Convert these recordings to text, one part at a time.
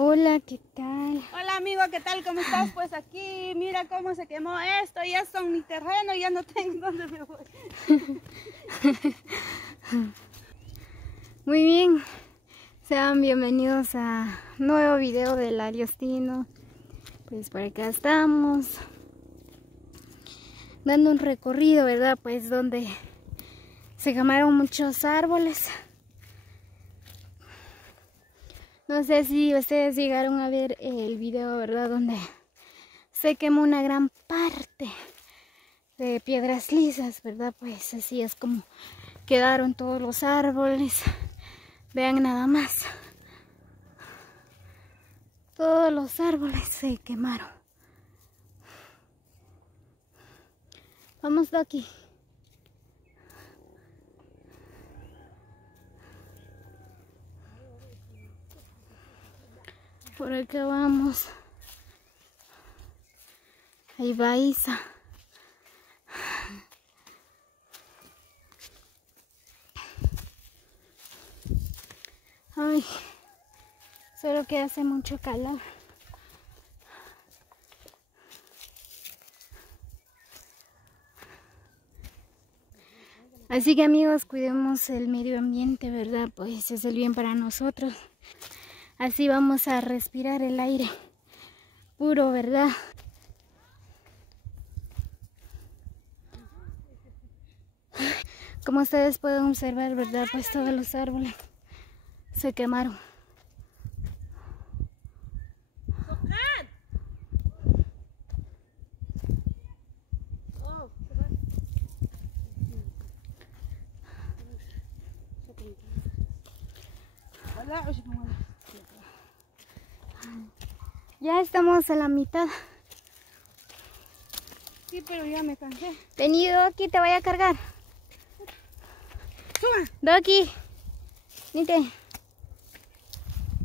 Hola, ¿qué tal? Hola amigo, ¿qué tal? ¿Cómo estás? Pues aquí, mira cómo se quemó esto, ya son mis terrenos, ya no tengo dónde me voy. Muy bien, sean bienvenidos a un nuevo video del Ariostino. Pues por acá estamos dando un recorrido, ¿verdad? Pues donde se quemaron muchos árboles. No sé si ustedes llegaron a ver el video, ¿verdad? Donde se quemó una gran parte de piedras lisas, ¿verdad? Pues así es como quedaron todos los árboles. Vean nada más. Todos los árboles se quemaron. Vamos de aquí. Por acá vamos. Ahí va Isa. Ay, solo que hace mucho calor. Así que amigos, cuidemos el medio ambiente, ¿verdad? Pues es el bien para nosotros. Así vamos a respirar el aire puro, ¿verdad? Como ustedes pueden observar, ¿verdad? Pues todos los árboles se quemaron. Ya estamos a la mitad. Sí, pero ya me cansé. Vení, Doki, te voy a cargar. ¡Suba! Doki, vente.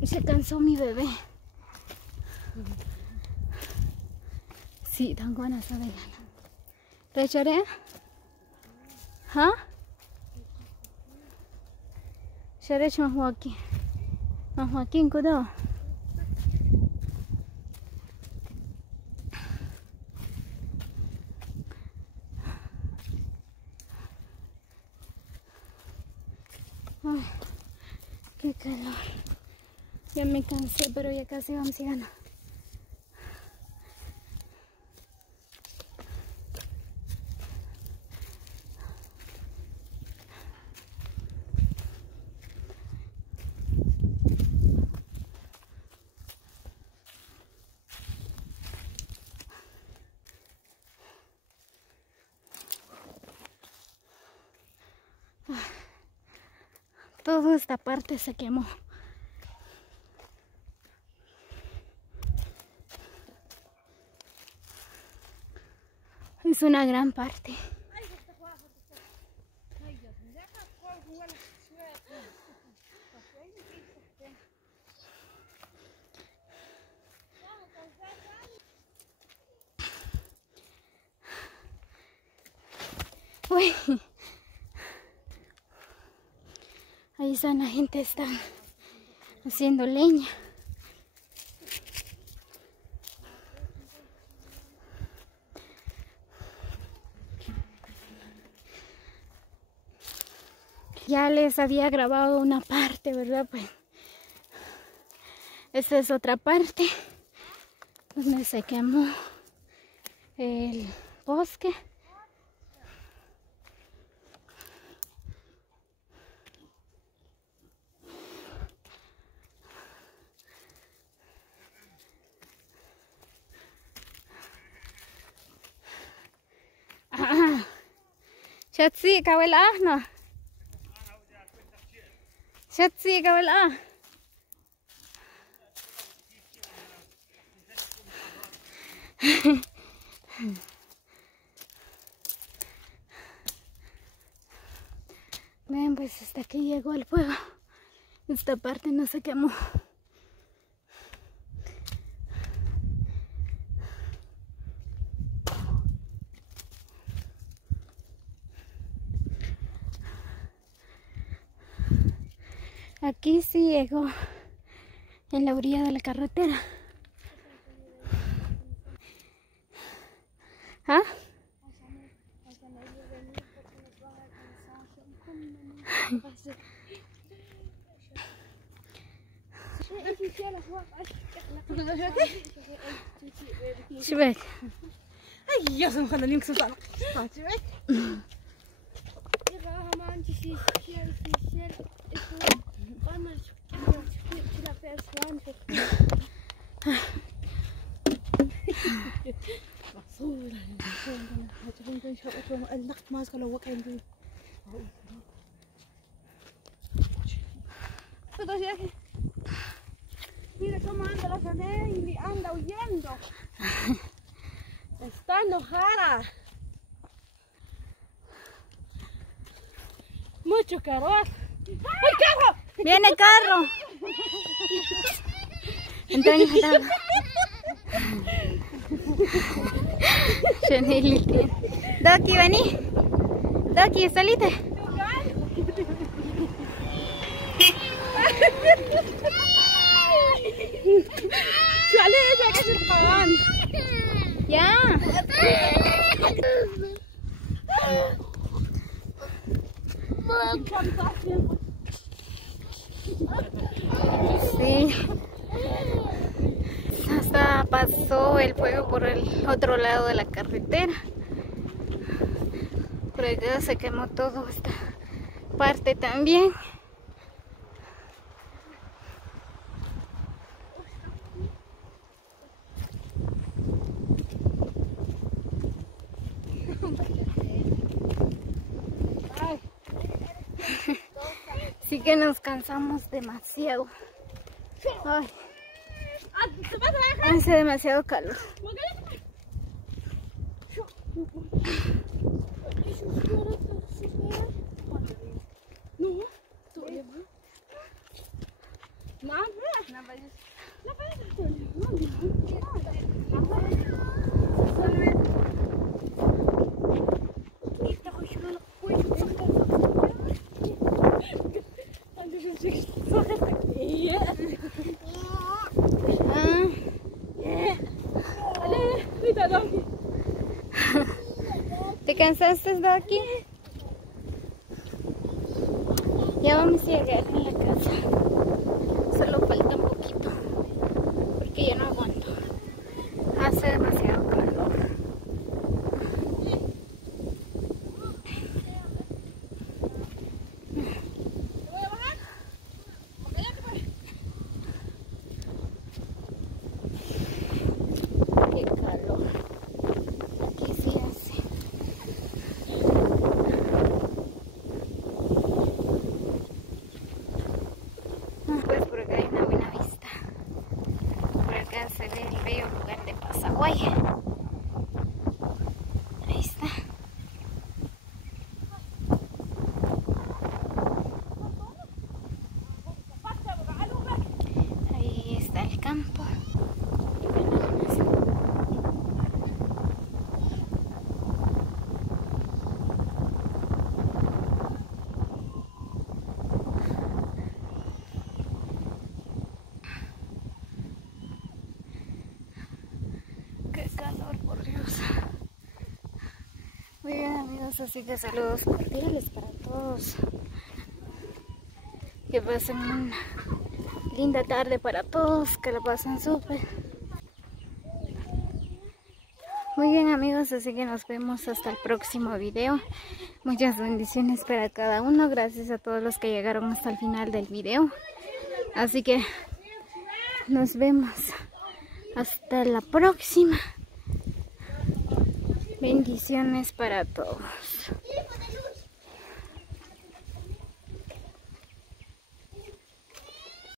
Se cansó mi bebé. Sí, tan buenas a ver. ¿Recharé? ¿Ah? ¿Charé más Joaquín? Más Joaquín, cuidado. Ay, qué calor. Ya me cansé, pero ya casi vamos llegando. Toda esta parte se quemó. Es una gran parte. Uy. Ahí están, la gente está haciendo leña. Ya les había grabado una parte, ¿verdad? Pues esta es otra parte donde se quemó el bosque. Shatsi, kawel no. Shatsi, kawel Vean, pues hasta aquí llegó el fuego. Esta parte no se quemó. Aquí sí llegó en la orilla de la carretera. ¿Ah? شبك يا سلام خلاني نكسر طعم Mira cómo anda la Sanelli, anda huyendo. Está enojada. Mucho calor. ¡Ay, carro! ¡Viene carro! Entonces, Chanel, Doki, vení. Doki, salite. Ya. Sí. Hasta pasó el fuego por el otro lado de la carretera. Por acá se quemó toda esta parte también. Sí que nos cansamos demasiado. Ay, hace demasiado calor. ¿Te cansaste, Doki? Ya vamos a llegar en la casa. Solo falta un poquito, porque ya no aguanto. Hace demasiado calor. Qué calor. Aquí sí hace. Pues por acá hay una buena vista. Por acá se ve el bello lugar de Pasaguay. Ahí está. Ahí está el campo. Qué calor, por Dios. Muy bien, amigos, así que saludos cordiales para todos. Que pasen una linda tarde para todos, que la pasen súper. Muy bien, amigos, así que nos vemos hasta el próximo video. Muchas bendiciones para cada uno. Gracias a todos los que llegaron hasta el final del video. Así que nos vemos hasta la próxima. Bendiciones para todos.